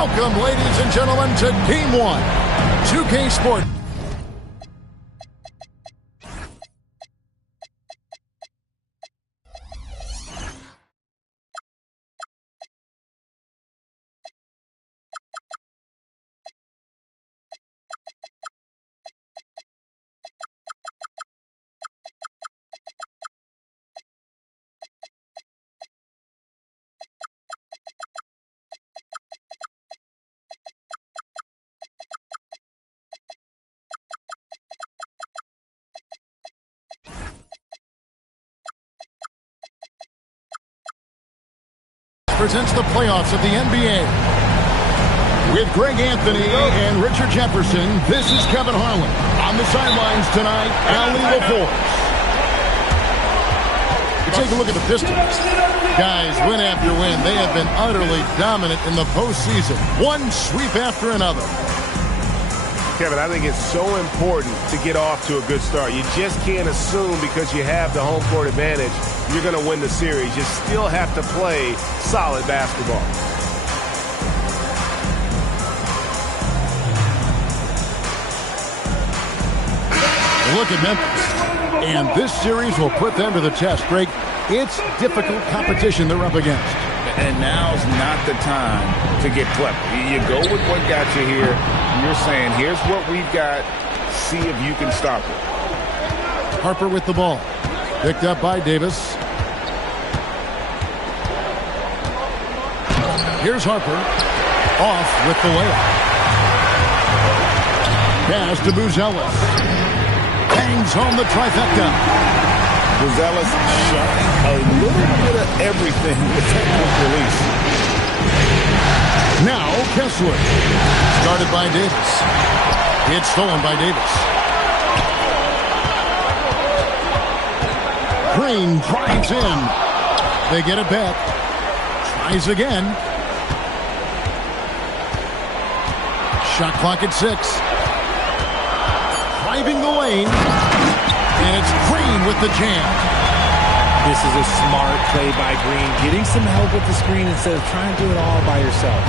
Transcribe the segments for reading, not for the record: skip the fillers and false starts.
Welcome, ladies and gentlemen, to Game 1, 2K Sports. Presents the playoffs of the NBA. With Greg Anthony and Richard Jefferson, this is Kevin Harlan. On the sidelines tonight, Ali LaForce. You take a look at the Pistons. Guys, win after win, they have been utterly dominant in the postseason. One sweep after another. Kevin, I think it's so important to get off to a good start. You just can't assume because you have the home court advantage you're going to win the series. You still have to play solid basketball. Look at Memphis. And this series will put them to the test, Greg. It's difficult competition they're up against. And now's not the time to get clever. You go with what got you here. You're saying, here's what we've got. See if you can stop it. Harper with the ball. Picked up by Davis. Here's Harper. Off with the layup. Pass to Buzelis. Bangs home the trifecta. Buzelis showing a little bit of everything with that quick release. Now Kessler. Started by Davis. It's stolen by Davis. Green drives in. They get it back. Tries again. Shot clock at 6. Driving the lane. And it's Green with the jam. This is a smart play by Green. Getting some help with the screen instead of trying to do it all by yourself.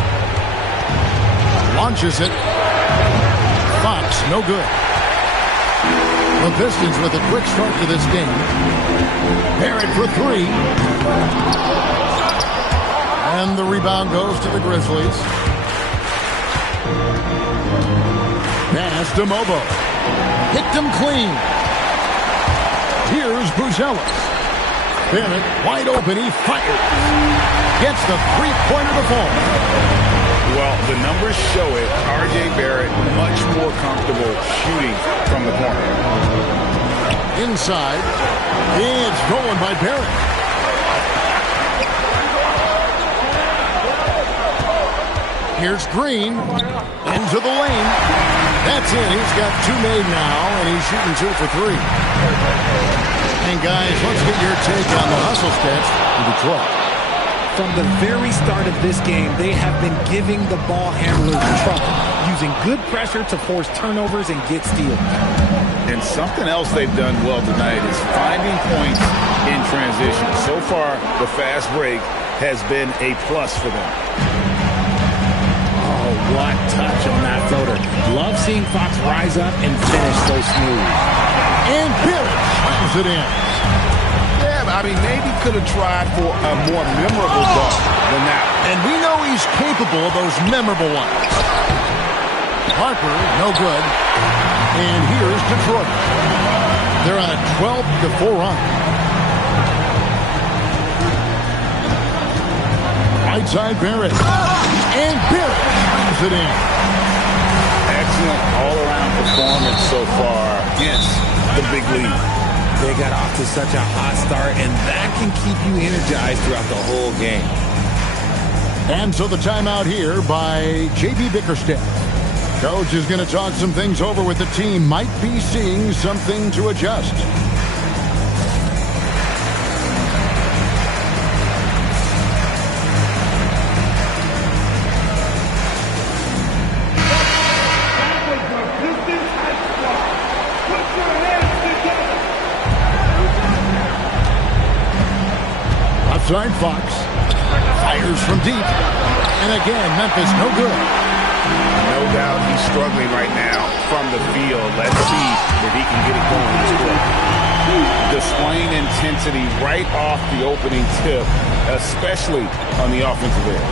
Launches it. Fox, no good. The Pistons with a quick start to this game. Barrett for 3. And the rebound goes to the Grizzlies. Pass to Mobo. Hit them clean. Here's Buzelis. Barrett wide open. He fires. Gets the three-pointer to fall. Well, the numbers show it. R.J. Barrett much more comfortable shooting from the corner. Inside. It's going by Barrett. Here's Green. Into the lane. That's it. He's got 2 made now, and he's shooting 2 for 3. And guys, let's get your take on the hustle stats in Detroit. From the very start of this game, they have been giving the ball handlers trouble, using good pressure to force turnovers and get steals. And something else they've done well tonight is finding points in transition. So far, the fast break has been a plus for them. Oh, what touch on that floater. Love seeing Fox rise up and finish so smooth. And Barrett slams it in. Yeah, I mean, maybe could have tried for a more memorable ball than that. And we know he's capable of those memorable ones. Harper, no good. And here's Detroit. They're on a 12-4 run. Right side Barrett. And Barrett slams it in. Excellent all-around performance so far against the big lead. They got off to such a hot start, and that can keep you energized throughout the whole game. And so the timeout here by J.B. Bickerstaff. Coach is going to talk some things over with the team. Might be seeing something to adjust. Outside Fox. Fires from deep. And again, Memphis no good. No doubt he's struggling right now from the field. Let's see if he can get it going this quick. Displaying intensity right off the opening tip, especially on the offensive end.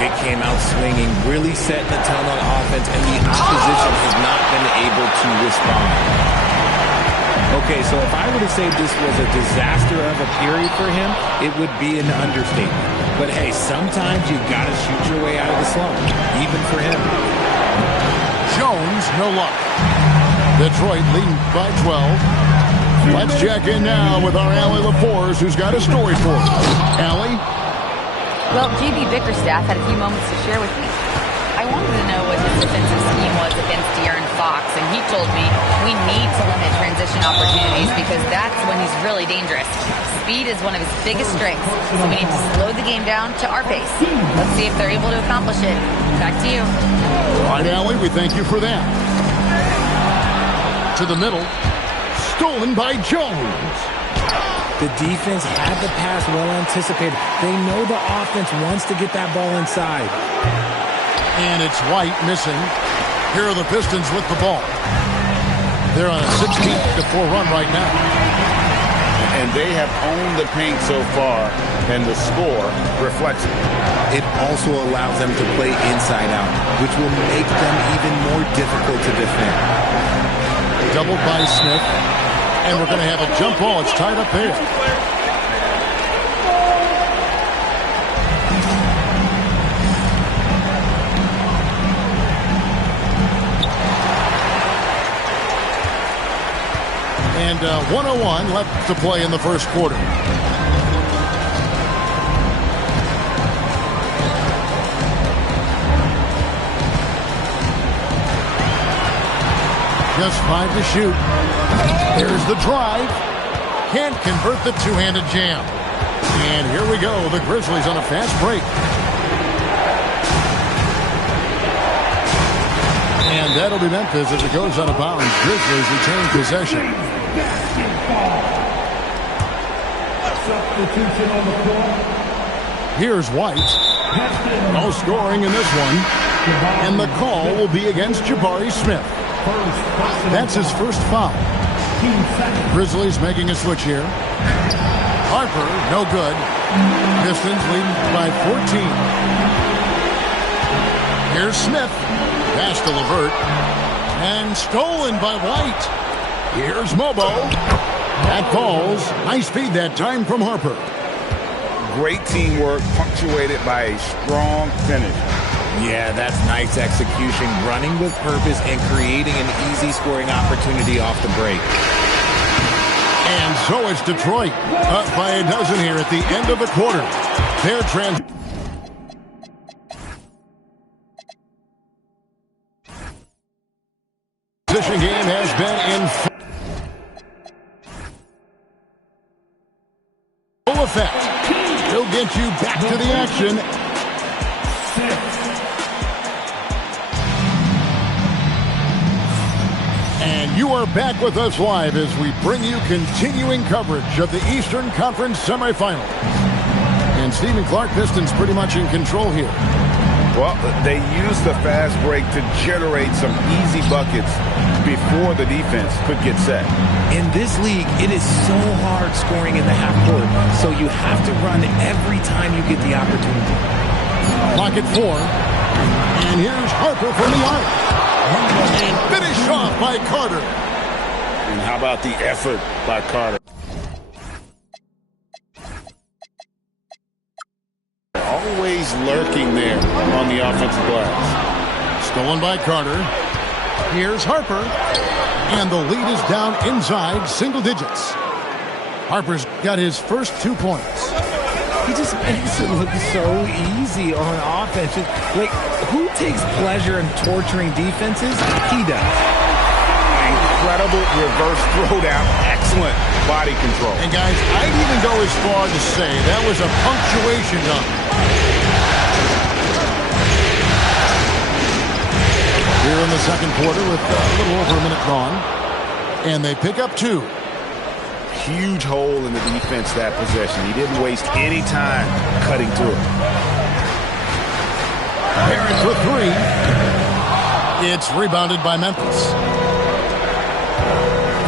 They came out swinging, really setting the tone on offense, and the opposition has not been able to respond. Okay, so if I were to say this was a disaster of a period for him, it would be an understatement. But hey, sometimes you got to shoot your way out of the slump, even for him. Jones, no luck. Detroit leading by 12. Let's check in now with our Allie LaForce, who's got a story for us. Allie? Well, J.B. Bickerstaff had a few moments to share with me. I wanted to know what his defensive scheme was against De'Aaron Fox, and he told me we need to limit transition opportunities because that's when he's really dangerous. Speed is one of his biggest strengths, so we need to slow the game down to our pace. Let's see if they're able to accomplish it. Back to you. All right, Allie, we thank you for that. To the middle. Stolen by Jones. The defense had the pass well anticipated. They know the offense wants to get that ball inside. And it's White missing. Here are the Pistons with the ball. They're on a 16-4 run right now. And they have owned the paint so far, and the score reflects it. It also allows them to play inside out, which will make them even more difficult to defend. Doubled by Smith. And we're going to have a jump ball. It's tied up there. And 1:01 left to play in the first quarter. Just 5 to shoot. There's the drive. Can't convert the two-handed jam. And here we go. The Grizzlies on a fast break. And that'll be Memphis as it goes out of bounds. Grizzlies retain possession. Here's White. No scoring in this one. And the call will be against Jabari Smith. That's his first foul. Grizzlies making a switch here. Harper, no good. Pistons leading by 14. Here's Smith. Pass to LeVert. And stolen by White. Here's Mobo. That falls. Nice feed that time from Harper. Great teamwork punctuated by a strong finish. Yeah, that's nice execution, running with purpose and creating an easy scoring opportunity off the break. And so it's Detroit up by a dozen here at the end of the quarter. Their transition game has been in full effect. He'll get you back to the action. And you are back with us live as we bring you continuing coverage of the Eastern Conference semifinals. And Stephen Clark, Pistons pretty much in control here. Well, they used the fast break to generate some easy buckets before the defense could get set. In this league, it is so hard scoring in the half court, so you have to run every time you get the opportunity. Pocket 4. And here's Harper from the arc. And finished off by Carter. And how about the effort by Carter? Always lurking there on the offensive glass. Stolen by Carter. Here's Harper. And the lead is down inside single digits. Harper's got his first 2 points. He just makes it look so easy on offense. Like, who takes pleasure in torturing defenses? He does. Incredible reverse throwdown. Excellent body control. And guys, I'd even go as far to say that was a punctuation dunk. Here in the second quarter with a little over a minute gone. And they pick up 2. Huge hole in the defense that possession. He didn't waste any time cutting through it. Barrett for three. It's rebounded by Memphis.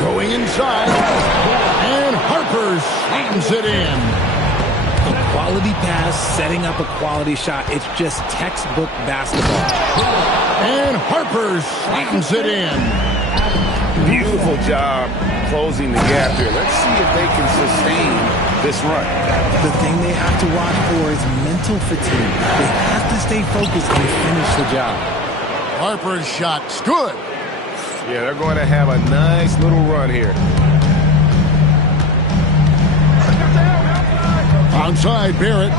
Going inside. And Harper slams it in. A quality pass, setting up a quality shot. It's just textbook basketball. And Harper slams it in. Beautiful job closing the gap here. Let's see if they can sustain this run. The thing they have to watch for is mental fatigue. They have to stay focused and finish the job. Harper's shot's good. Yeah, they're going to have a nice little run here. Outside, Barrett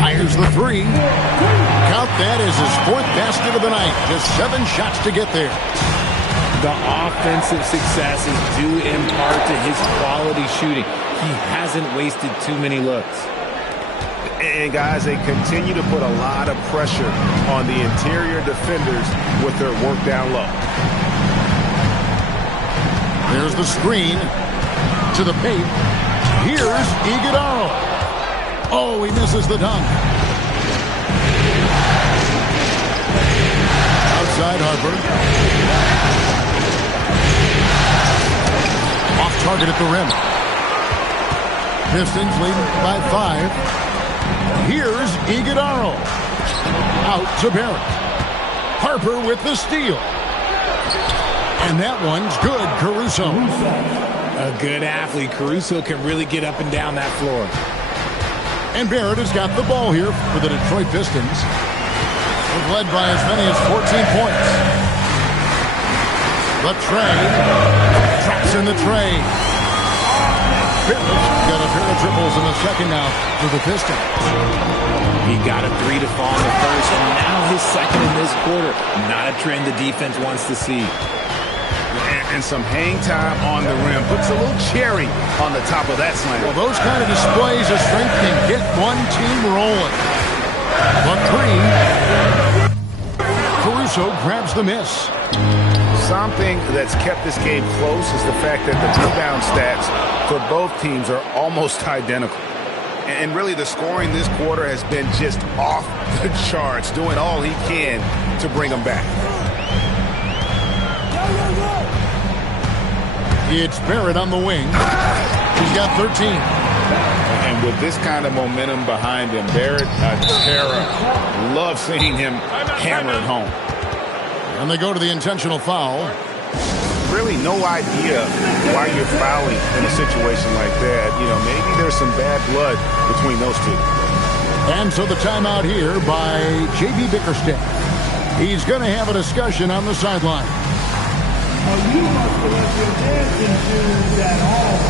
fires the three. Count that as his fourth basket of the night. Just 7 shots to get there. The offensive success is due in part to his quality shooting. He hasn't wasted too many looks. And guys, they continue to put a lot of pressure on the interior defenders with their work down low. There's the screen to the paint. Here's Iguodala. Oh, he misses the dunk. Outside Harper. Off target at the rim. Pistons leading by 5. Here's Iguodala. Out to Barrett. Harper with the steal. And that one's good, Caruso. A good athlete. Caruso can really get up and down that floor. And Barrett has got the ball here for the Detroit Pistons. They've led by as many as 14 points. The tray. Traps in the tray. Barrett's got a pair of triples in the second now for the Pistons. He got a 3 to fall in the first, and now his second in this quarter. Not a trend the defense wants to see. And some hang time on the rim. Puts a little cherry on the top of that slam. Well, those kind of displays of strength can get one team rolling. But Green. Caruso grabs the miss. Something that's kept this game close is the fact that the rebound stats for both teams are almost identical. And really the scoring this quarter has been just off the charts, doing all he can to bring them back. It's Barrett on the wing. He's got 13. And with this kind of momentum behind him, Barrett, a terror. Love seeing him hammer it home. And they go to the intentional foul. Really no idea why you're fouling in a situation like that. You know, maybe there's some bad blood between those two. And so the timeout here by J.B. Bickerstaff. He's going to have a discussion on the sideline. You must have left your dancing shoes at home.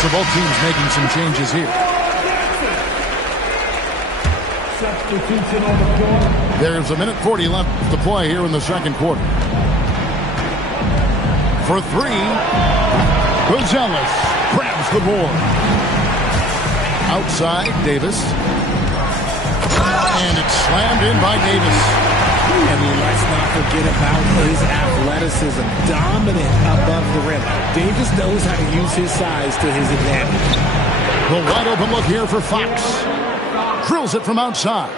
So both teams making some changes here. Substitution on the floor. There's a minute 40 left to play here in the second quarter. For three, Gonzalez grabs the board. Outside, Davis. And it's slammed in by Davis. And let's not forget about his athleticism. Dominant above the rim. Davis knows how to use his size to his advantage. The wide open look here for Fox. Drills it from outside.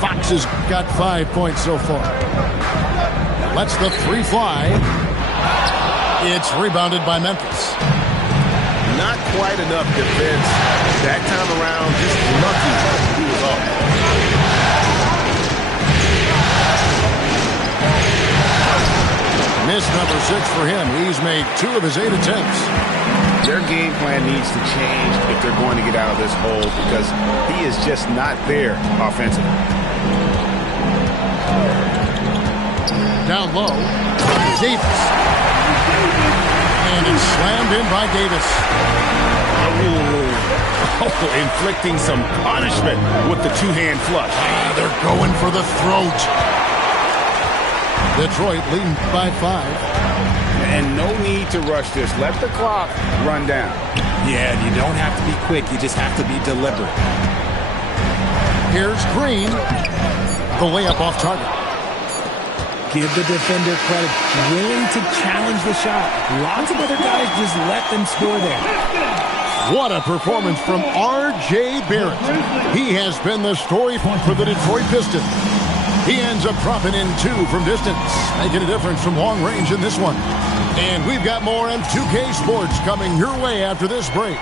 Fox has got 5 points so far. Lets the three fly. It's rebounded by Memphis. Not quite enough defense. That time around, just lucky he was off. Miss number 6 for him. He's made 2 of his 8 attempts. Their game plan needs to change if they're going to get out of this hole because he is just not there offensively. Down low, Davis. And it's slammed in by Davis. Oh, inflicting some punishment with the two-hand flush. They're going for the throat. Detroit leading by 5. And no need to rush this. Let the clock run down. Yeah, you don't have to be quick. You just have to be deliberate. Here's Green. The layup off target. Give the defender credit. Willing to challenge the shot. Lots of other guys just let them score there. What a performance from R.J. Barrett. He has been the story for the Detroit Pistons. He ends up dropping in 2 from distance, making a difference from long range in this one. And we've got more M2K Sports coming your way after this break.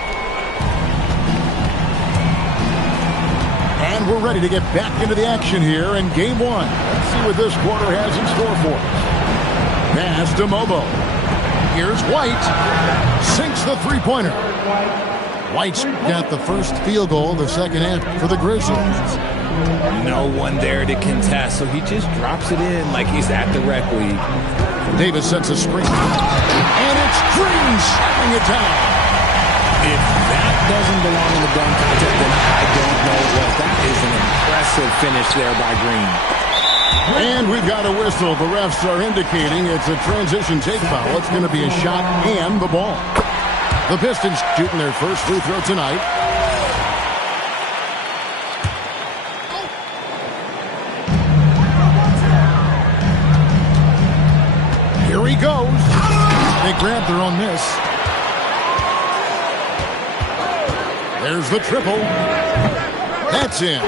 And we're ready to get back into the action here in Game 1. Let's see what this quarter has in store for us. Pass to Mobo. Here's White. Sinks the three-pointer. White's got the first field goal of the second half for the Grizzlies. No one there to contest, so he just drops it in like he's at the rec league. Davis sets a screen. And it's Green shutting it down. If that doesn't belong in the dunk contest, then I don't know what. That is an impressive finish there by Green. And we've got a whistle. The refs are indicating it's a transition take foul. It's going to be a shot and the ball. The Pistons shooting their first free throw tonight. Here he goes. They grab their own miss. There's the triple. That's in.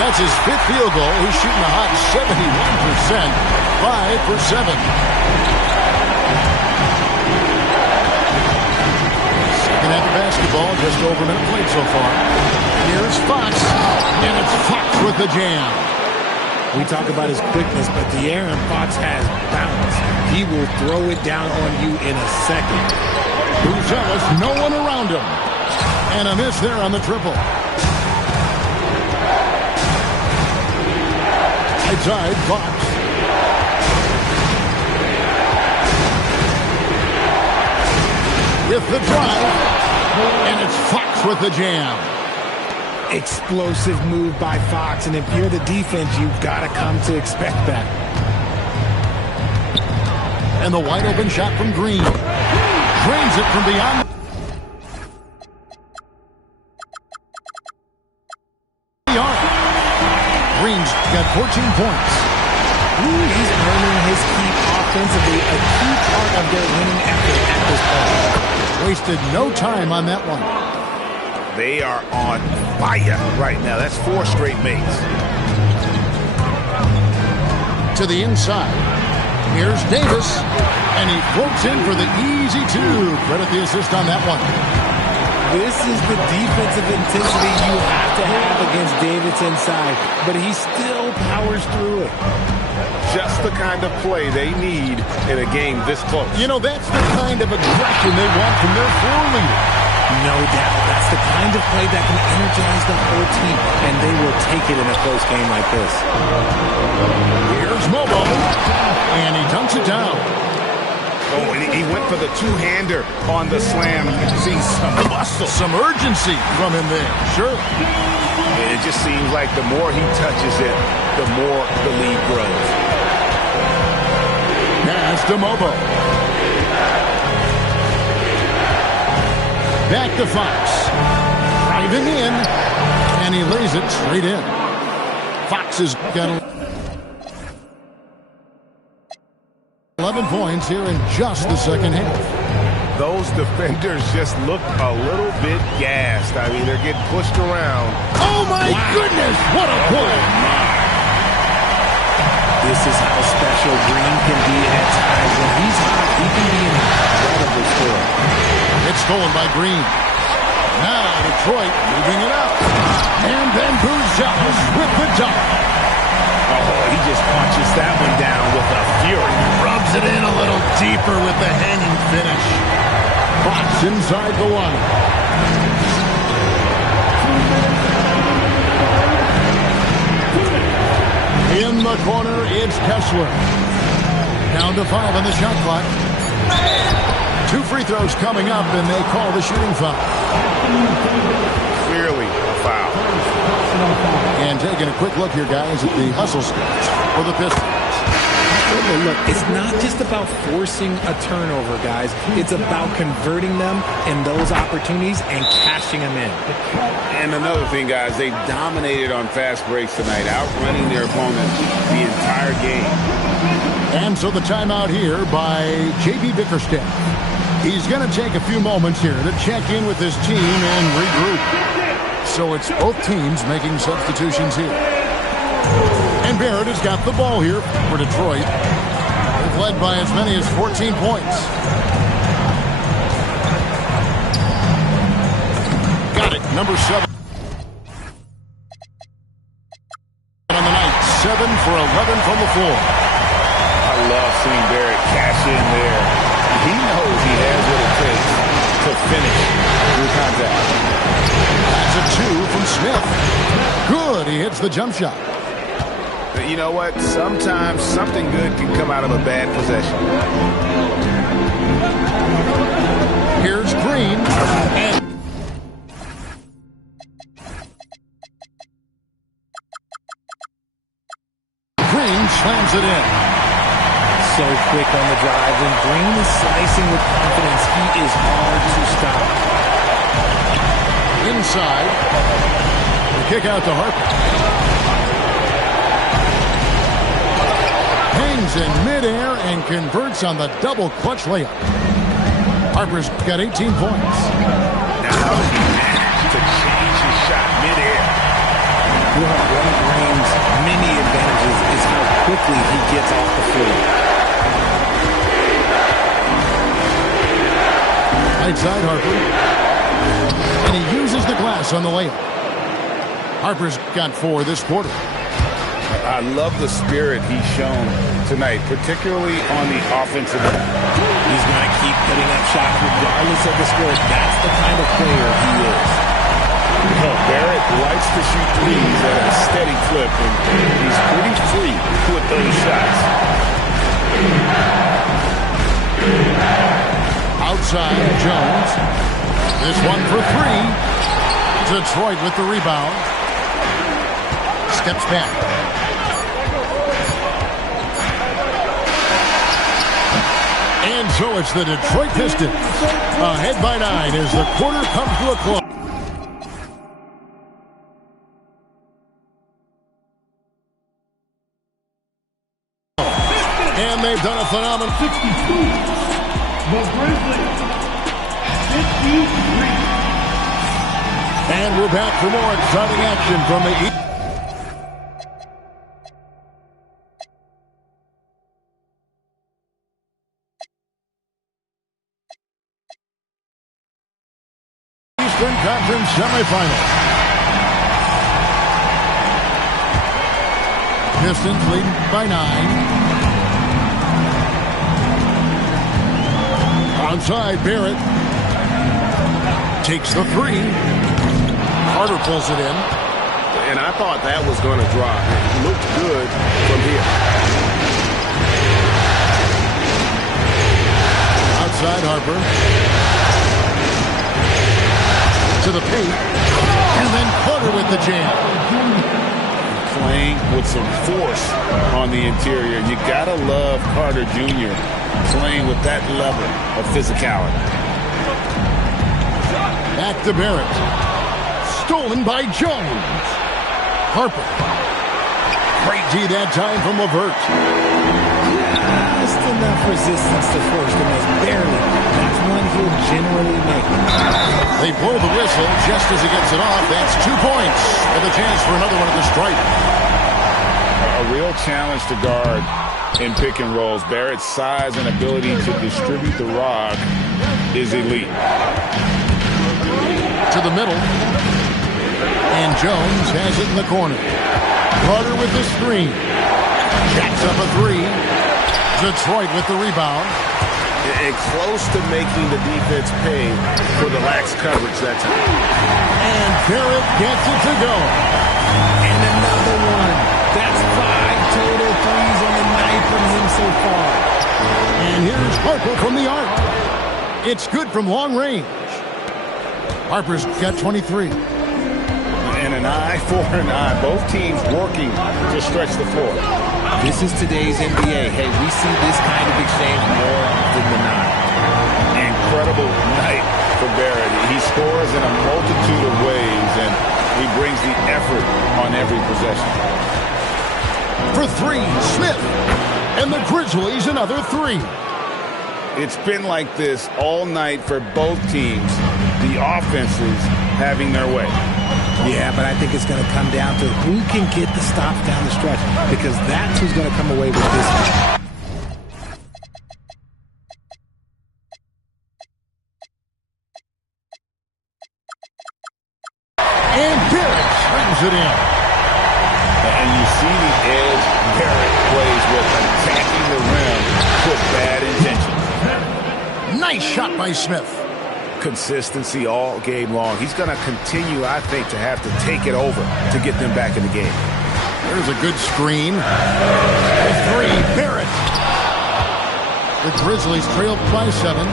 That's his 5th field goal. He's shooting a hot 71%. 5 for 7. Second half of basketball, just over a minute played so far. Here's Fox. And it's Fox with the jam. We talk about his quickness, but De'Aaron Fox has bounce. He will throw it down on you in a second. Buzelis, no one around him. And a miss there on the triple. Outside, Fox. With the drive. And it's Fox with the jam. Explosive move by Fox, and if you're the defense, you've got to come to expect that. And the wide open shot from Green. Drains it from beyond the arc. Green's got 14 points. Ooh, he's earning his keep offensively, a key part of their winning effort at this point. Wasted no time on that one. They are on fire right now. That's 4 straight makes. To the inside. Here's Davis. And he floats in for the easy 2. Credit the assist on that one. This is the defensive intensity you have to have against Davis inside, but he still powers through it. Just the kind of play they need in a game this close. You know, that's the kind of aggression they want from their floor leader. No doubt. That's the kind of play that can energize the whole team, and they will take it in a close game like this. Here's Mobo, and he dunks it down. Oh, and he went for the two-hander on the slam. You can see some muscle. Some urgency from him there. Sure. It just seems like the more he touches it, the more the lead grows. Pass to Mobo. Back to Fox. Driving in, and he lays it straight in. Fox has got 11 points here in just the second half. Those defenders just look a little bit gassed. I mean, they're getting pushed around. Oh, my goodness! What a play! This is how special Green can be at times. When he's hot, he can be an incredible scorer. It's stolen by Green. Now Detroit moving it up. And then Buzelis with the dunk. Oh, he just punches that one down with a fury. Rubs it in a little deeper with the hanging finish. Fox inside the line. In the corner, it's Kessler. Down to 5 on the shot clock. 2 free throws coming up, and they call the shooting foul. Clearly a foul. And taking a quick look here, guys, at the hustle stats for the Pistons. But look, it's not just about forcing a turnover, guys. It's about converting them in those opportunities and cashing them in. And another thing, guys, they dominated on fast breaks tonight, outrunning their opponent the entire game. And so the timeout here by J.B. Bickerstaff. He's going to take a few moments here to check in with his team and regroup. So it's both teams making substitutions here. And Barrett has got the ball here for Detroit. They've led by as many as 14 points. Got it, number 7 on the night. 7 for 11 from the floor. I love seeing Barrett cash in there. He knows he has what it takes to finish through contact. That's a 2 from Smith. Good, he hits the jump shot. But you know what? Sometimes something good can come out of a bad possession. Here's Green. And Green slams it in. So quick on the drive. When Green is slicing with confidence, he is hard to stop. Inside. The kick out to Harper. Hangs in midair and converts on the double clutch layup. Harper's got 18 points. Now how does he manage to change his shot midair? One of Green's many advantages is how quickly he gets off the floor. Right side Harper. And he uses the glass on the layup. Harper's got 4 this quarter. I love the spirit he's shown tonight, particularly on the offensive end. He's going to keep putting up shots regardless of the score. That's the kind of player he is. Barrett likes to shoot threes at a steady clip, and he's pretty free with those shots. Outside, Jones. This one for 3. Detroit with the rebound. Steps back. And so it's the Detroit Pistons ahead by 9 as the quarter comes to a close. And they've done a phenomenal 62. The Grizzlies 53. And we're back for more exciting action from the East. Eastern Conference semifinals. Pistons leading by 9. Outside, Barrett takes the 3. Carter pulls it in. And I thought that was going to drop. It looked good from here. Outside, Harper. To the paint. And then Carter with the jam. Playing with some force on the interior. You gotta love Carter Jr. playing with that level of physicality. Back to Barrett. Stolen by Jones. Harper. Great D that time from LeVert. Just enough resistance to force him as barely. That's one he'll generally make. They blow the whistle just as he gets it off. That's 2 points with a chance for another one at the stripe. A real challenge to guard in pick and rolls. Barrett's size and ability to distribute the rock is elite. To the middle. And Jones has it in the corner. Carter with the screen. Jacks up a 3. Detroit with the rebound. And close to making the defense pay for the lax coverage that time. And Barrett gets it to go. And another one. That's 5 total threes on the night from him so far. And here's Harper from the arc. It's good from long range. Harper's got 23. And an eye for an eye. Both teams working to stretch the floor. This is today's NBA. Hey, we see this kind of exchange more often than not. Incredible night for Barrett. He scores in a multitude of ways, and he brings the effort on every possession. For three, Smith. And the Grizzlies another three. It's been like this all night for both teams. The offenses having their way. Yeah, but I think it's going to come down to who can get the stops down the stretch, because that's who's going to come away with this one. And Barrett slams it in. And you see the edge Barrett plays with, attacking the rim with bad intention. Nice shot by Smith. Consistency all game long. He's going to continue, I think, to have to take it over to get them back in the game. There's a good screen. A three, Barrett. The Grizzlies trail by 7.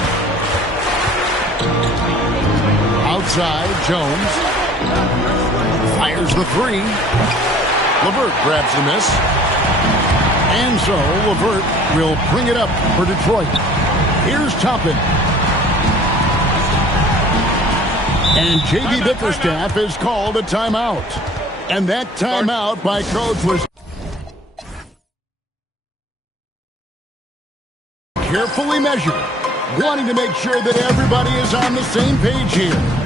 Outside, Jones. Fires the three. LeVert grabs the miss. And so LeVert will bring it up for Detroit. Here's Toppin. And J.B. Bickerstaff is called a timeout. And that timeout by Coach was carefully measured, wanting to make sure that everybody is on the same page here.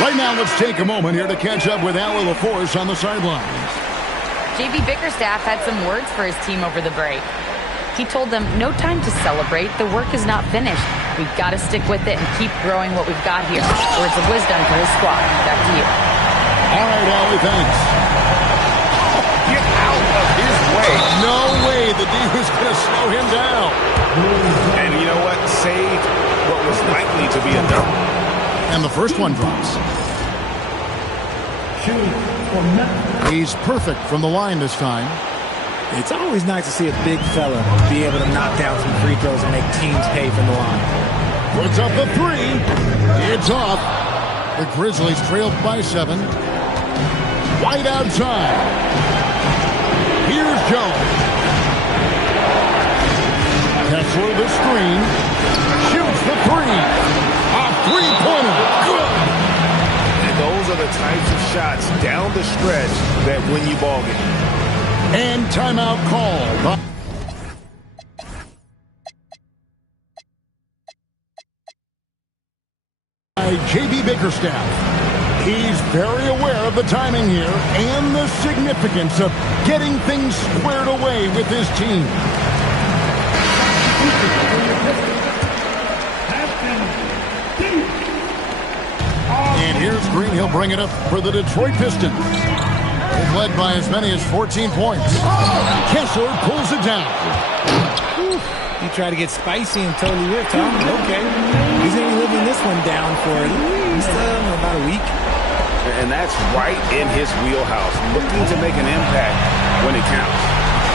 Right now, let's take a moment here to catch up with Allie LaForce on the sidelines. J.B. Bickerstaff had some words for his team over the break. He told them, no time to celebrate. The work is not finished. We've got to stick with it and keep growing what we've got here. Words of wisdom for his squad. Back to you. All right, Allie, thanks. Get out of his way. No way the D was going to slow him down. And you know what? Saved what was likely to be a double. And the first one drops. He's perfect from the line this time. It's always nice to see a big fella be able to knock down some free throws and make teams pay from the line. Puts up the three. It's off. The Grizzlies trail by 7. White outside. Here's Jones. Kessler the screen. Shoots the three. A three-pointer. Good. And those are the types of shots down the stretch that win you ball games. And timeout call by J.B. Bickerstaff. He's very aware of the timing here and the significance of getting things squared away with his team. And here's Green. He'll bring it up for the Detroit Pistons. They've led by as many as 14 points. Kessler pulls it down. You try to get spicy and totally ripped, huh? Okay. He's going to be living this one down for at least about a week. And that's right in his wheelhouse, looking to make an impact when it counts.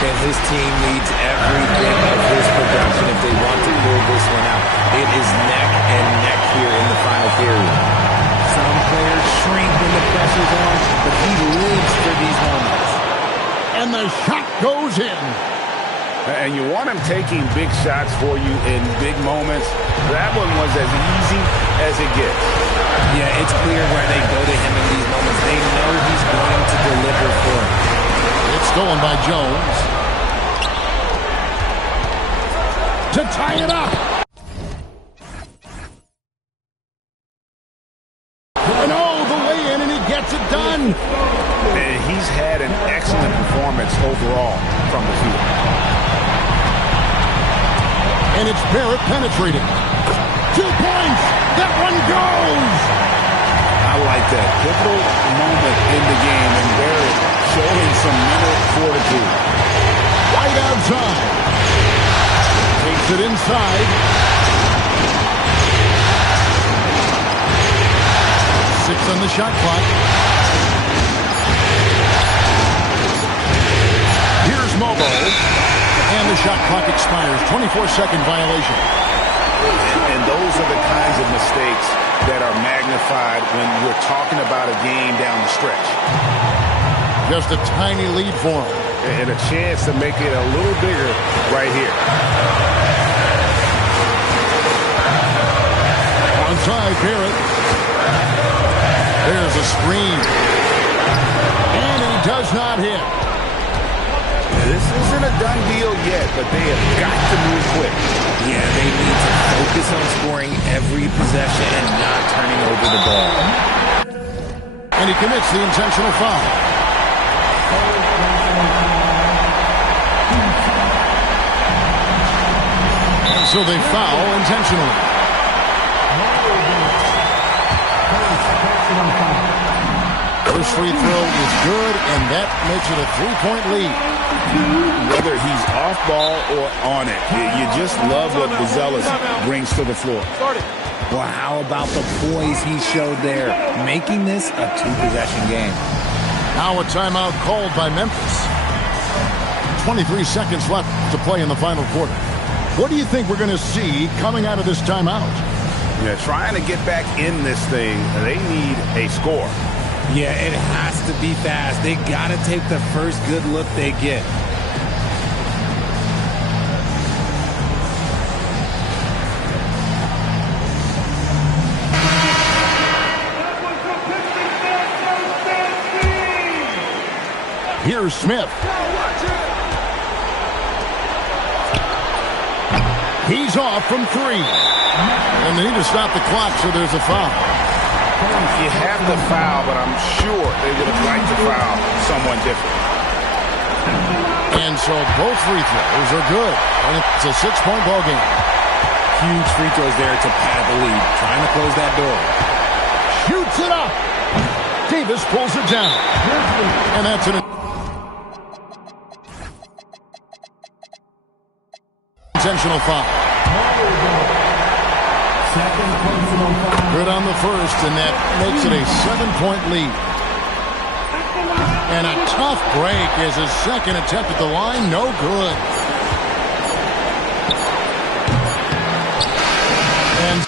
And his team needs every bit of his production if they want to pull this one out. It is neck and neck here in the final period. Some players shrink when the pressure's on, but he lives for these moments. And the shot goes in. And you want him taking big shots for you in big moments. That one was as easy as it gets. Yeah, it's clear where they go to him in these moments. They know he's going to deliver for them. It's stolen by Jones. To tie it up. And the way in, and he gets it done. And he's had an excellent performance overall from the field. And it's Barrett penetrating. 2 points. That one goes. I like that. Pivotal moment in the game, and Barrett showing some mental fortitude. Right outside. Takes it inside. the shot clock. Here's Mobo. And the shot clock expires. 24-second violation. And those are the kinds of mistakes that are magnified when we're talking about a game down the stretch. Just a tiny lead for him. And a chance to make it a little bigger right here. Onside, Barrett. There's a screen. And he does not hit. This isn't a done deal yet, but they have got to move quick. Yeah, they need to focus on scoring every possession and not turning over the ball. And he commits the intentional foul. And so they foul intentionally. First free throw is good, and that makes it a 3-point lead. Whether he's off ball or on it, you just love what Buzelis brings to the floor. Well, how about the poise he showed there, making this a two-possession game? Now a timeout called by Memphis. 23 seconds left to play in the final quarter. What do you think we're going to see coming out of this timeout? Yeah, trying to get back in this thing, they need a score. Yeah, it has to be fast. They got to take the first good look they get. Here's Smith. He's off from three. And they need to stop the clock, so there's a foul. You have to foul, but I'm sure they would have liked to foul someone different. And so both free throws are good. And it's a 6-point ball game. Huge free throws there to pad the lead. Trying to close that door. Shoots it up. Davis pulls it down. And that's an intentional foul. Good on the first, and that makes it a 7-point lead. And a tough break as his second attempt at the line, no good. And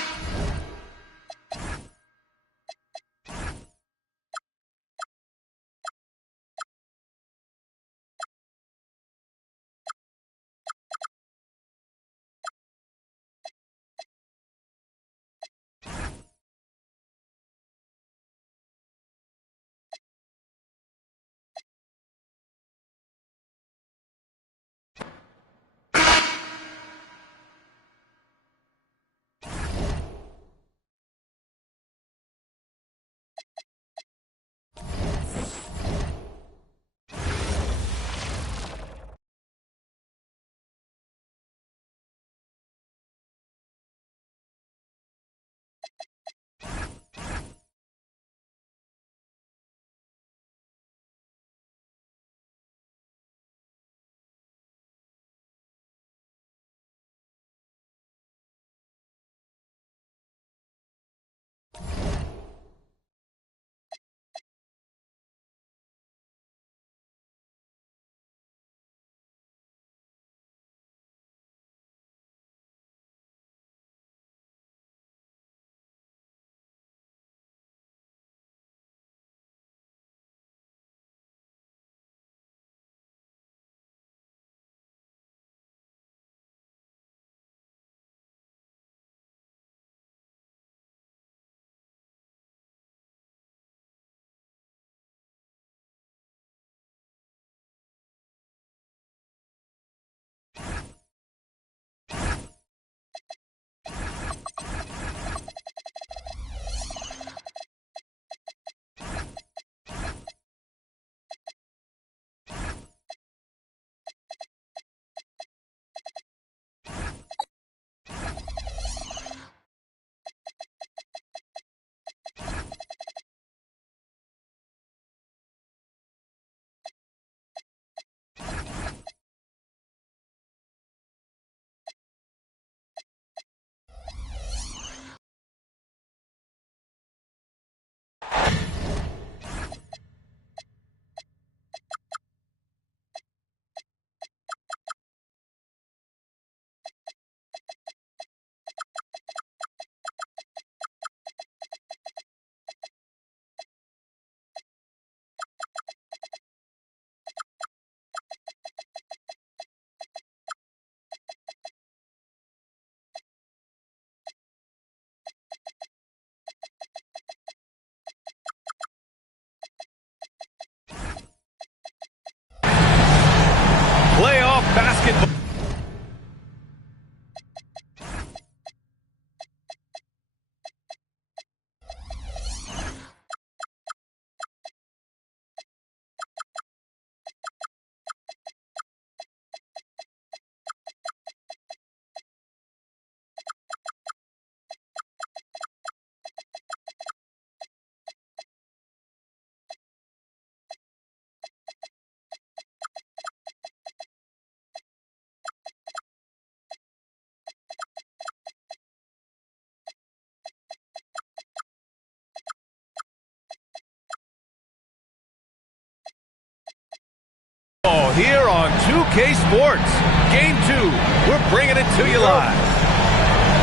OK Sports, Game 2. We're bringing it to you live.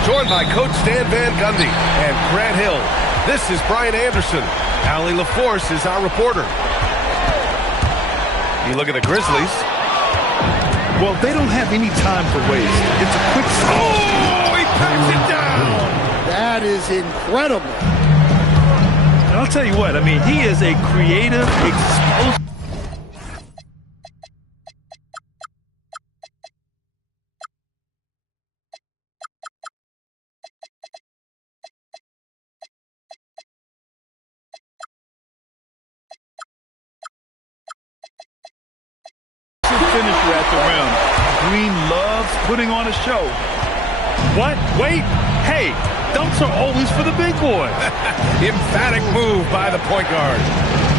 Joined by Coach Stan Van Gundy and Grant Hill. This is Brian Anderson. Allie LaForce is our reporter. You look at the Grizzlies. Well, they don't have any time to waste. It's a quick stop. Oh, he packs it down. That is incredible. And I'll tell you what, I mean, he is a creative, explosive. Finisher at the rim. Green loves putting on a show. What? Wait. Hey, dunks are always for the big boy. Emphatic move by the point guard.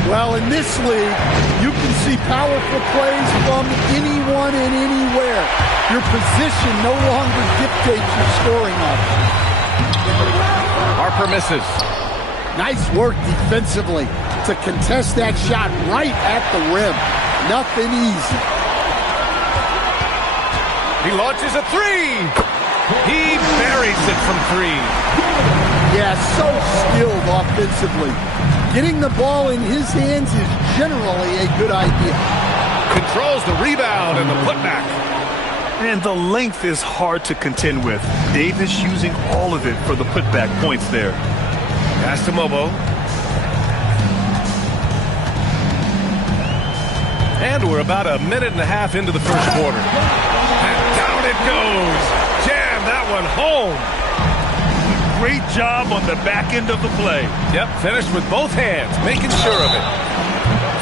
Well, in this league, you can see powerful plays from anyone and anywhere. Your position no longer dictates your scoring options. Harper misses. Nice work defensively to contest that shot right at the rim. Nothing easy. He launches a three. He buries it from three. Yeah, so skilled offensively. Getting the ball in his hands is generally a good idea. Controls the rebound and the putback. And the length is hard to contend with. Davis using all of it for the putback points there. Pass to Mobo. And we're about a minute and a half into the first quarter. And down it goes. Jam that one home. Great job on the back end of the play. Yep, finished with both hands, making sure of it.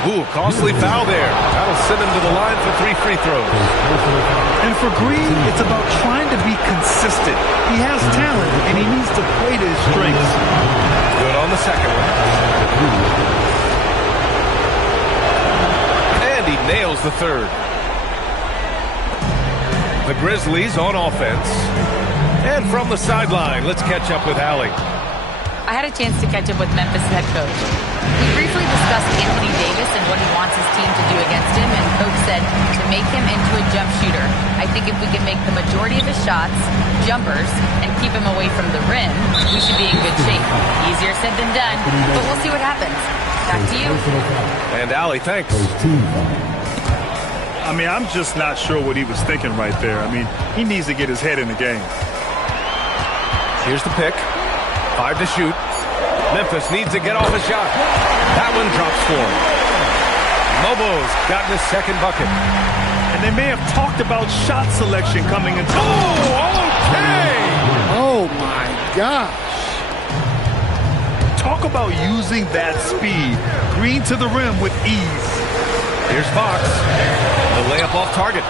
Ooh, costly foul there. That'll send him to the line for 3 free throws. And for Green, it's about trying to be consistent. He has talent, and he needs to play to his strengths. Good on the second one. And he nails the third. The Grizzlies on offense. And from the sideline, let's catch up with Allie. I had a chance to catch up with Memphis head coach. We briefly discussed Anthony Davis and what he wants his team to do against him, and coach said to make him into a jump shooter. I think if we can make the majority of his shots jumpers and keep him away from the rim, we should be in good shape. Easier said than done, but we'll see what happens. Back to you. And Allie, thanks. I mean, I'm just not sure what he was thinking right there. I mean, he needs to get his head in the game. Here's the pick. 5 to shoot. Memphis needs to get off a shot. That one drops for him. Mobo's gotten his second bucket. And they may have talked about shot selection coming into. Oh, okay! Oh, my gosh. Talk about using that speed. Green to the rim with ease. Here's Fox. The layup off target.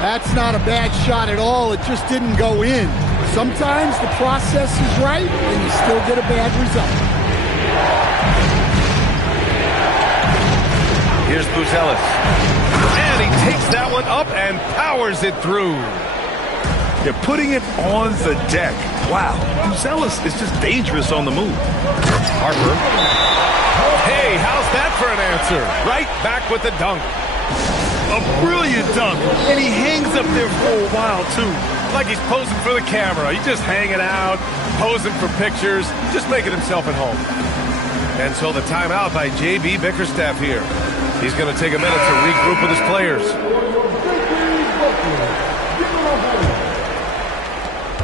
That's not a bad shot at all. It just didn't go in. Sometimes the process is right, and you still get a bad result. Here's Buzelis. And he takes that one up and powers it through. They're putting it on the deck. Wow, Buzelis is just dangerous on the move. Harper. Hey, how's that for an answer? Right back with the dunk. A brilliant dunk, and he hangs up there for a while, too. Like he's posing for the camera. He's just hanging out, posing for pictures, just making himself at home. And so the timeout by J.B. Bickerstaff here. He's going to take a minute to regroup with his players.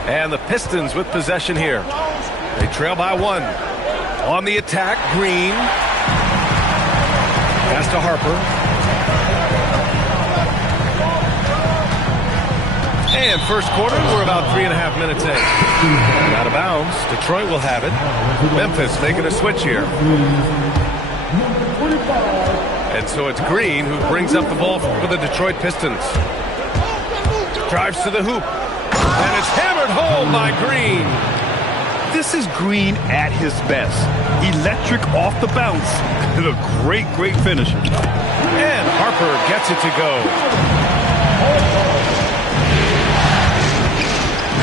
And the Pistons with possession here. They trail by 1. On the attack, Green. Pass to Harper. And first quarter, we're about 3.5 minutes in. Out of bounds. Detroit will have it. Memphis making a switch here. And so it's Green who brings up the ball for the Detroit Pistons. Drives to the hoop. And it's hammered home by Green. This is Green at his best. Electric off the bounce. And a great, great finisher. And Harper gets it to go.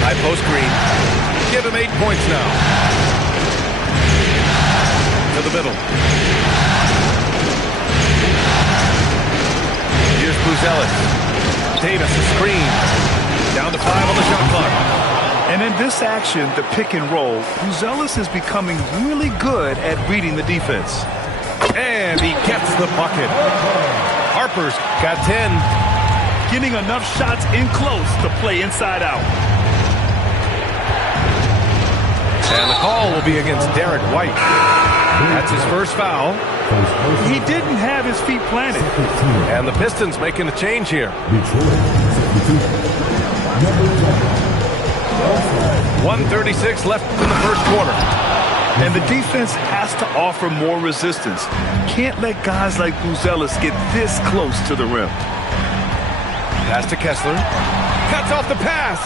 High post Green. Give him 8 points now. To the middle. Here's Buzelis. Davis, a screen. Down to 5 on the shot clock. And in this action, the pick and roll, Buzelis is becoming really good at reading the defense. And he gets the bucket. Harper's got 10. Getting enough shots in close to play inside out. And the call will be against Derek White. That's his first foul. He didn't have his feet planted. And the Pistons making a change here. 1:36 left in the first quarter. And the defense has to offer more resistance. Can't let guys like Buzelis get this close to the rim. Pass to Kessler. Cuts off the pass.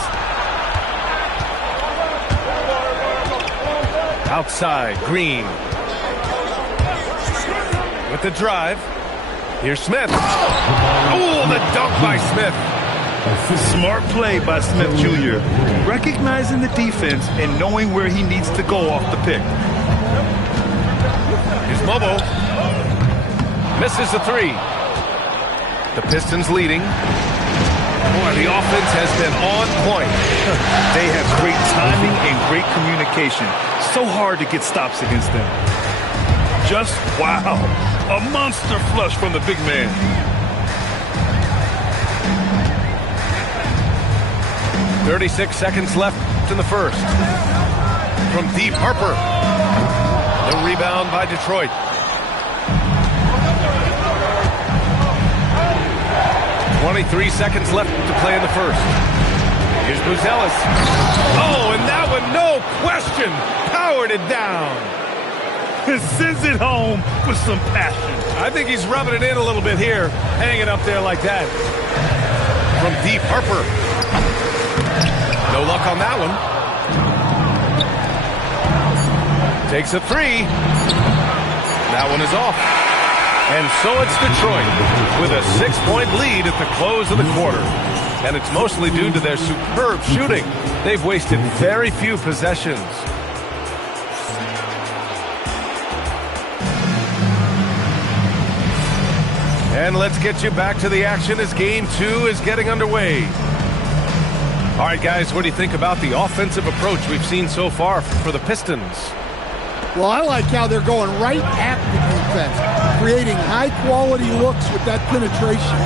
Outside, Green. With the drive. Here's Smith. Oh, the dunk by Smith. Smart play by Smith Jr. Recognizing the defense and knowing where he needs to go off the pick. Here's Mobo. Misses the three. The Pistons leading. Boy, the offense has been on point. They have great timing and great communication. So hard to get stops against them. Just wow. A monster flush from the big man. .36 seconds left in the first. From deep, Harper. The rebound by Detroit. .23 seconds left to play in the first. Here's Buzelis. Oh, and that one, no question, powered it down. Sends it home with some passion. I think he's rubbing it in a little bit here, hanging up there like that. From deep, Harper. No luck on that one. Takes a three. That one is off. And so it's Detroit with a 6-point lead at the close of the quarter. And it's mostly due to their superb shooting. They've wasted very few possessions. And let's get you back to the action as Game 2 is getting underway. All right, guys, what do you think about the offensive approach we've seen so far for the Pistons? Well, I like how they're going right at the defense, creating high-quality looks with that penetration.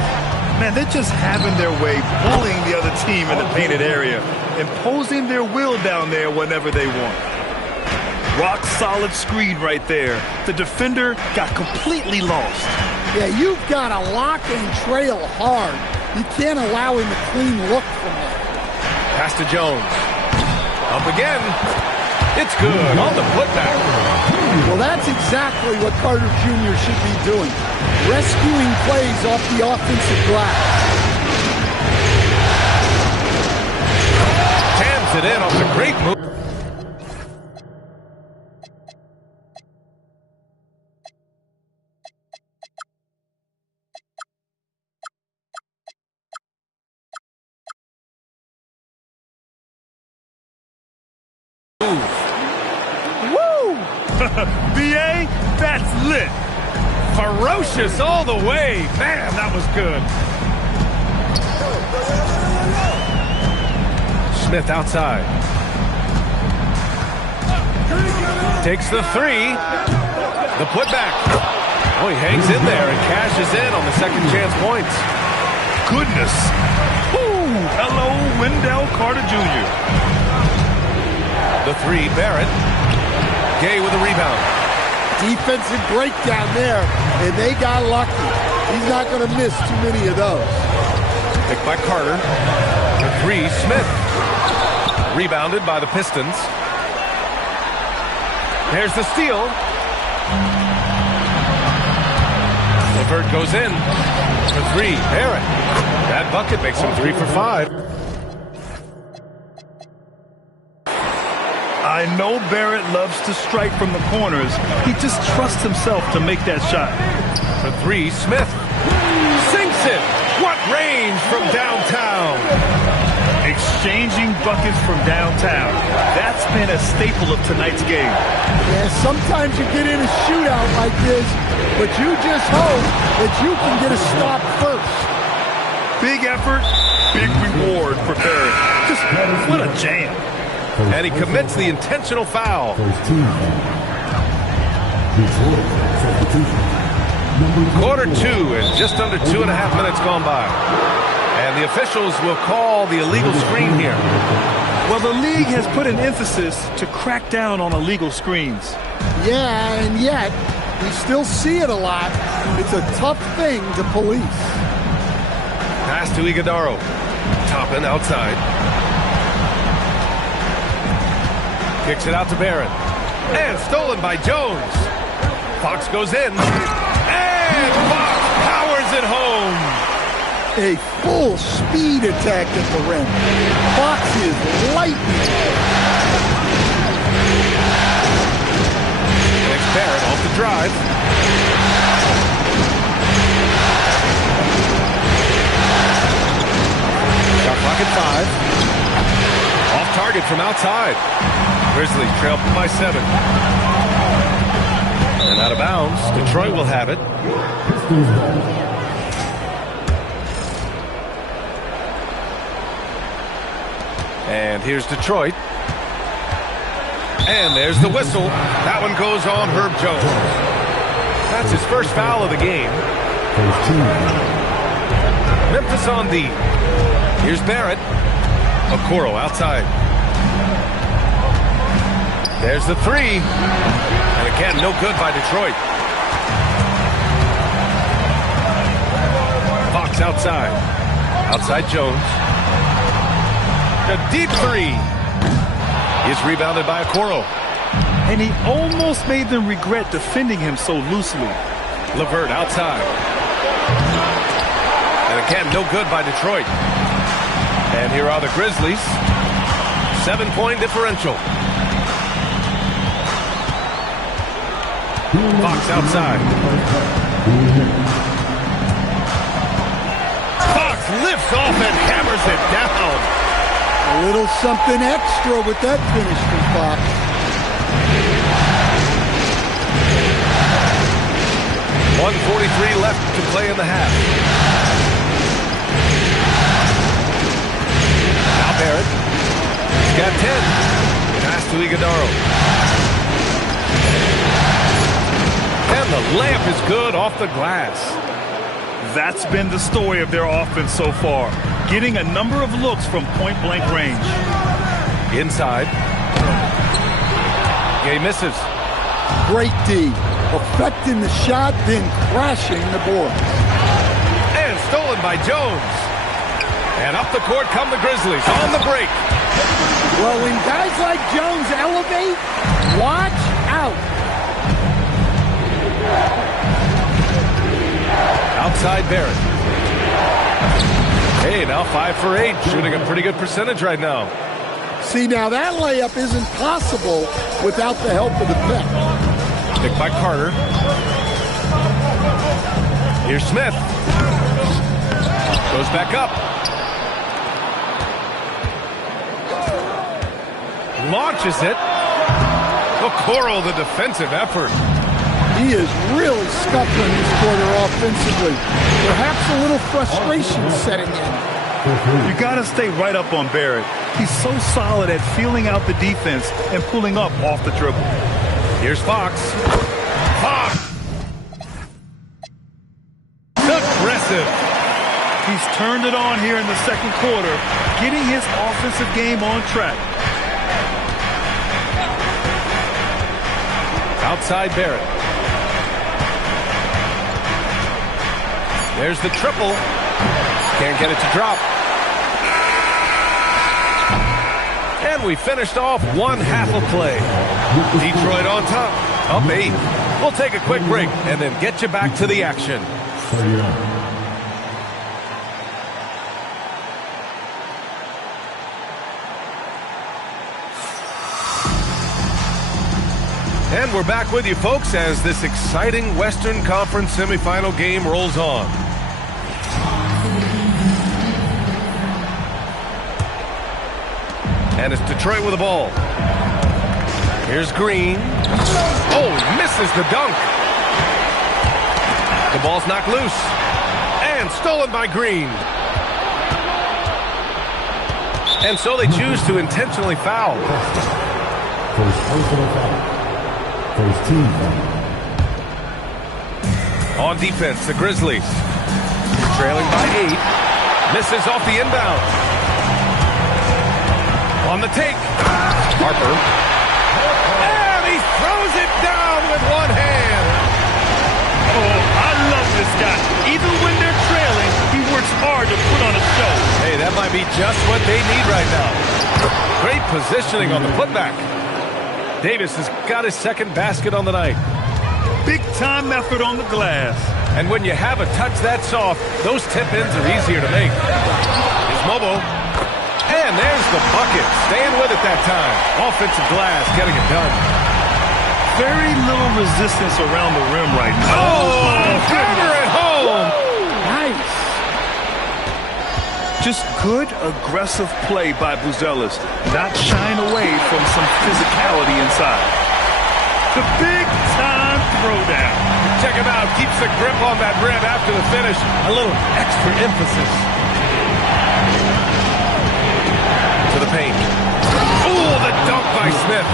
Man, they're just having their way, bullying the other team in the painted area, imposing their will down there whenever they want. Rock-solid screen right there. The defender got completely lost. Yeah, you've got to lock and trail hard. You can't allow him a clean look from there. Pass to Jones. Up again. It's good on the putback. Well, that's exactly what Carter Jr. should be doing. Rescuing plays off the offensive glass. Jams it in off the great move. Woo! BA, that's lit. Ferocious all the way. Man, that was good. Smith outside. Takes the three. The putback. Oh, he hangs in there and cashes in on the second chance points. Goodness. Woo! Hello, Wendell Carter Jr. The three, Barrett. Gay with a rebound. Defensive breakdown there, and they got lucky. He's not going to miss too many of those. Picked by Carter. The three, Smith. Rebounded by the Pistons. There's the steal. LeVert goes in. For three, Barrett. That bucket makes him 3 for 5. I know Barrett loves to strike from the corners. He just trusts himself to make that shot. For three, Smith. Sinks it. What range from downtown. Exchanging buckets from downtown. That's been a staple of tonight's game. Yeah, sometimes you get in a shootout like this, but you just hope that you can get a stop first. Big effort, big reward for Barrett. Just what a jam. And he commits the intentional foul. Quarter 2 and just under 2.5 minutes gone by. And the officials will call the illegal screen here. Well, the league has put an emphasis to crack down on illegal screens. Yeah, and yet we still see it a lot. It's a tough thing to police. Pass to Iguodaro. Toppin outside. Kicks it out to Barrett. And stolen by Jones. Fox goes in. And Fox powers it home. A full speed attack at the rim. Fox is lightning. Next Barrett off the drive. Shot clock at 5. Off target from outside. Grizzlies trail by 7. And out of bounds. Detroit will have it. And here's Detroit. And there's the whistle. That one goes on Herb Jones. That's his first foul of the game. Memphis on D. Here's Barrett. Okoro outside. There's the 3. And again, no good by Detroit. Fox outside. Outside Jones. A deep 3 is rebounded by Okoro. And he almost made them regret defending him so loosely. LeVert outside. And again, no good by Detroit. And here are the Grizzlies. 7-point differential. Fox outside. Fox lifts off and hammers it down. A little something extra with that finish from Fox. .143 left to play in the half. Now Barrett. He's got 10. Pass to Iguodaro. And the layup is good off the glass. That's been the story of their offense so far. Getting a number of looks from point-blank range. Inside. Gay misses. Great D. Affecting the shot, then crashing the board. And stolen by Jones. And up the court come the Grizzlies on the break. Well, when guys like Jones elevate, watch out. Outside Barrett. Hey, now 5 for 8, shooting a pretty good percentage right now. See, now that layup isn't possible without the help of the pick. Pick by Carter. Here's Smith. Goes back up. Launches it. Okoro, the defensive effort. He is really scuffling this quarter offensively. Perhaps a little frustration setting in. You got to stay right up on Barrett. He's so solid at feeling out the defense and pulling up off the dribble. Here's Fox. Fox! Aggressive. He's turned it on here in the second quarter, getting his offensive game on track. Outside Barrett. There's the triple. Can't get it to drop. And we finished off one half of play. Detroit on top, up 8. We'll take a quick break and then get you back to the action. And we're back with you, folks, as this exciting Western Conference semifinal game rolls on. And it's Detroit with the ball. Here's Green. Oh, he misses the dunk. The ball's knocked loose. And stolen by Green. And so they choose to intentionally foul. First personal foul. First team foul. On defense, the Grizzlies. Trailing by 8. Misses off the inbound. On the take. Harper. And he throws it down with one hand. Oh, I love this guy. Even when they're trailing, he works hard to put on a show. Hey, that might be just what they need right now. Great positioning on the putback. Davis has got his second basket on the night. Big-time effort on the glass. And when you have a touch that soft, those tip-ins are easier to make. Here's Mobo. And there's the bucket. Staying with it that time. Offensive glass getting it done. Very little resistance around the rim right now. Oh, hammer at home. Nice. Just good, aggressive play by Buzelis. Not shying away from some physicality inside. The big-time throwdown. Check him out. Keeps the grip on that rim after the finish. A little extra emphasis. To the paint. Oh, the dunk by Smith.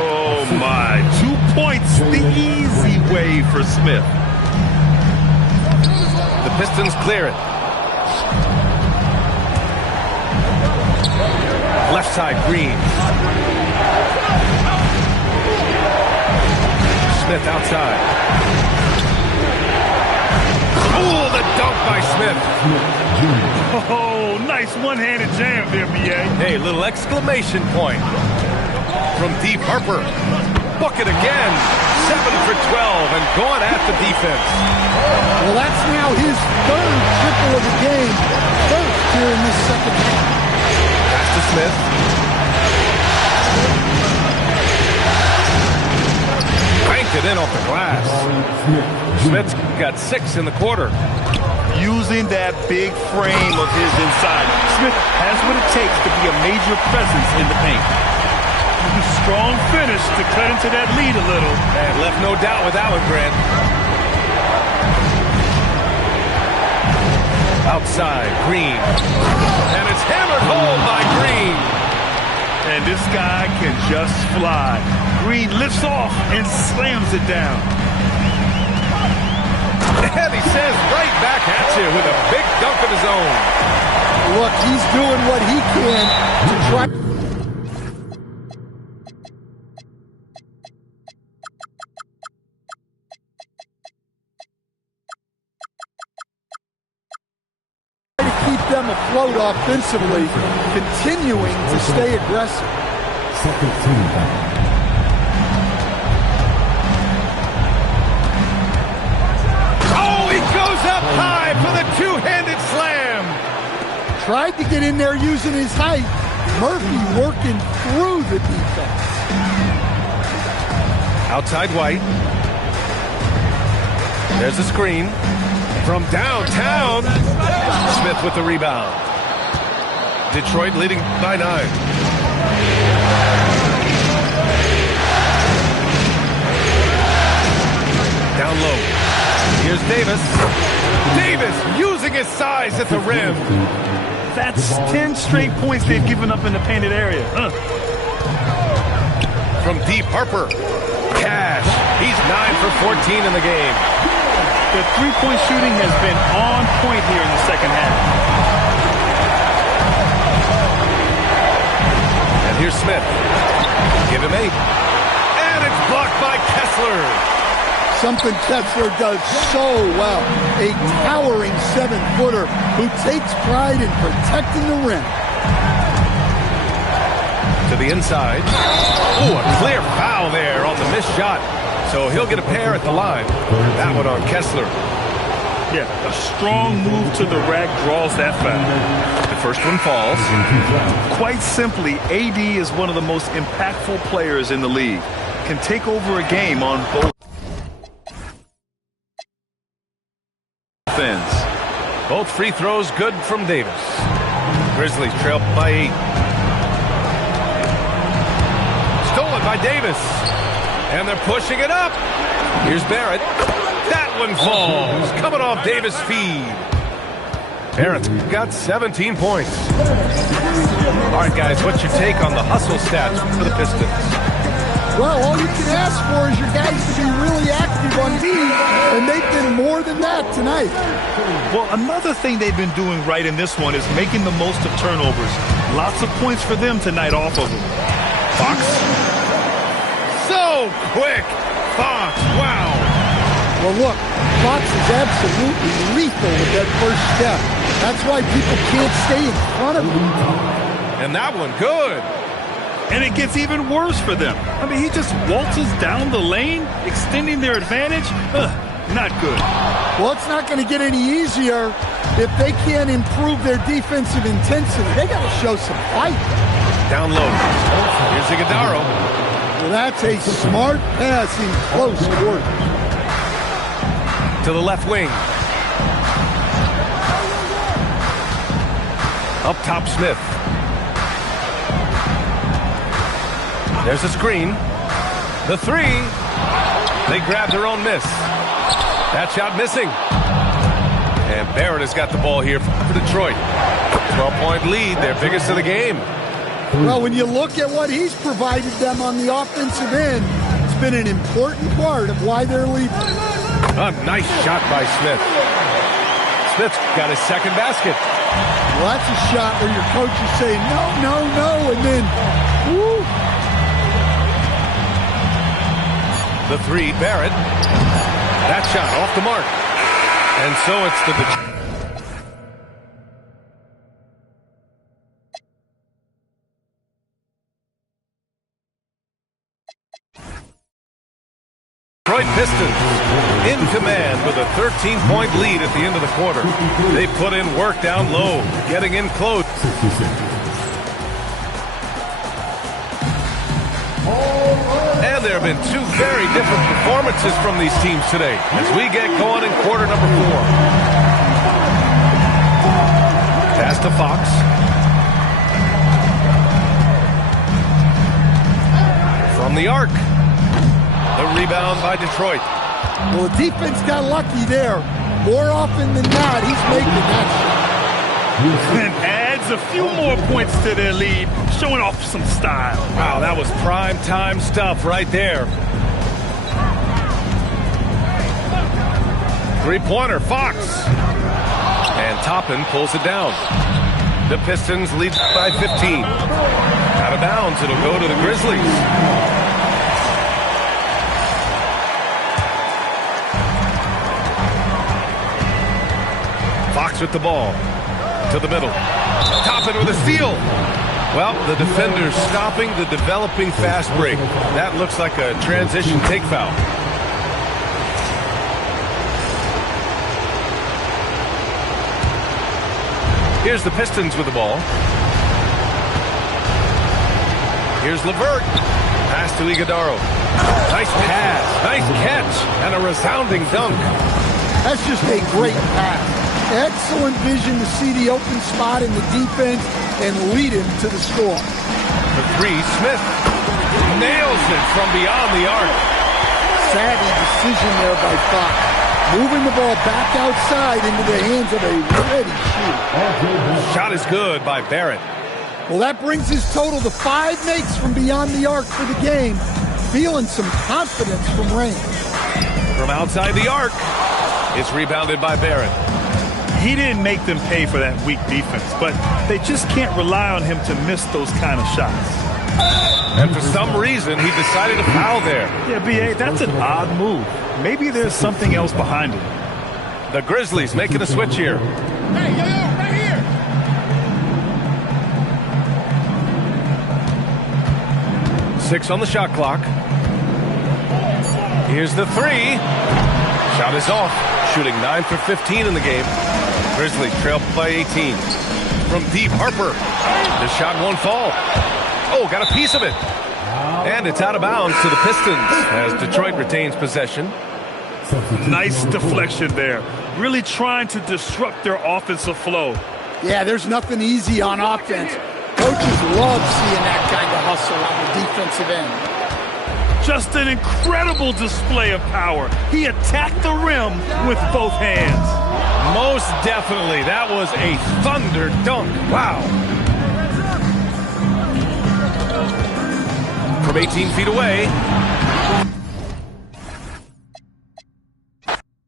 Oh, my. 2 points the easy way for Smith. The Pistons clear it. Left side, Green. Smith outside. Oh, the dunk by Smith. Oh, nice one-handed jam there, B.A. Hey, little exclamation point. From Deep Harper. Bucket again. 7 for 12 and going at the defense. Well, that's now his third triple of the game. First here in this second half. Pass to Smith. Banked it in off the glass. Smith's got 6 in the quarter. Using that big frame of his inside, Smith has what it takes to be a major presence in the paint. Strong finish to cut into that lead a little. And left no doubt with that one, Grant. Outside, Green. And it's hammered home by Green. And this guy can just fly. Green lifts off and slams it down. And he says right back at you with a big dunk of his own. Look, he's doing what he can to try. To keep them afloat offensively, continuing to stay aggressive. Second team foul. Up high for the two-handed slam. Tried to get in there using his height. Murphy working through the defense. Outside White. There's a screen. From downtown. Smith with the rebound. Detroit leading by 9. Down low. Here's Davis. Davis using his size at the rim. That's 10 straight points they've given up in the painted area. From Deep Harper. Cash. He's 9 for 14 in the game. The three-point shooting has been on point here in the second half. And here's Smith. Give him 8. And it's blocked by Kessler. Something Kessler does so well. A towering 7-footer who takes pride in protecting the rim. To the inside. Oh, a clear foul there on the missed shot. So he'll get a pair at the line. That one on Kessler. Yeah, a strong move to the rack draws that foul. The first one falls. Quite simply, AD is one of the most impactful players in the league. Can take over a game on both ends. Both free throws good from Davis. Grizzlies trail by 8. Stolen by Davis. And they're pushing it up. Here's Barrett. That one falls. Coming off Davis' feed. Barrett got 17 points. All right, guys, what's your take on the hustle stats for the Pistons? Well, all you can ask for is your guys to be really active on D, and they've been more than that tonight. Well, another thing they've been doing right in this one is making the most of turnovers. Lots of points for them tonight off of them. Fox. So quick. Fox, wow. Well, look, Fox is absolutely lethal with that first step. That's why people can't stay in front of him. And that one, good. And it gets even worse for them. I mean, he just waltzes down the lane, extending their advantage. Not good. Well, it's not going to get any easier if they can't improve their defensive intensity. They got to show some fight. Down low. Here's Iguodala. Well, that's a smart pass in close quarters. To the left wing. Up top, Smith. There's a screen. The three. They grab their own miss. That shot missing. And Barrett has got the ball here for Detroit. 12-point lead, their biggest of the game. Well, when you look at what he's provided them on the offensive end, it's been an important part of why they're leading. A nice shot by Smith. Smith's got his second basket. Well, that's a shot where your coach is saying, no, no, no, and then, woo. The three, Barrett. That shot off the mark. And so it's the Detroit Pistons in command with a 13-point lead at the end of the quarter. They put in work down low, getting in close. And there have been two very different performances from these teams today as we get going in quarter number 4. Pass to Fox. From the arc. The rebound by Detroit. Well, the defense got lucky there. More often than not, he's making that shot. And adds a few more points to their lead, showing off some style. Wow, that was prime time stuff right there. Three-pointer, Fox. And Toppin pulls it down. The Pistons lead by 15. Out of bounds, it'll go to the Grizzlies. Fox with the ball. To the middle. Toppin with a steal. Well, the defender's stopping the developing fast break. That looks like a transition take foul. Here's the Pistons with the ball. Here's LeVert. Pass to Iguodala. Nice pass. Nice catch. And a resounding dunk. That's just a great pass. Excellent vision to see the open spot in the defense and lead him to the score. The three, Smith nails it from beyond the arc. Savvy decision there by Fox. Moving the ball back outside into the hands of a ready shooter. Shot is good by Barrett. Well, that brings his total to 5 makes from beyond the arc for the game. Feeling some confidence from range. From outside the arc, it's rebounded by Barrett. He didn't make them pay for that weak defense, but they just can't rely on him to miss those kind of shots. And for some reason, he decided to foul there. Yeah, B.A., that's an odd move. Maybe there's something else behind it. The Grizzlies making a switch here. Hey, yo, right here. 6 on the shot clock. Here's the three. Shot is off. Shooting 9 for 15 in the game. Grizzlies trail by 18. From deep, Harper. The shot won't fall. Oh, got a piece of it. And it's out of bounds to the Pistons as Detroit retains possession. Nice deflection there. Really trying to disrupt their offensive flow. Yeah, there's nothing easy on offense. Coaches love seeing that kind of hustle on the defensive end. Just an incredible display of power. He attacked the rim with both hands. Most definitely. That was a thunder dunk. Wow. From 18 feet away.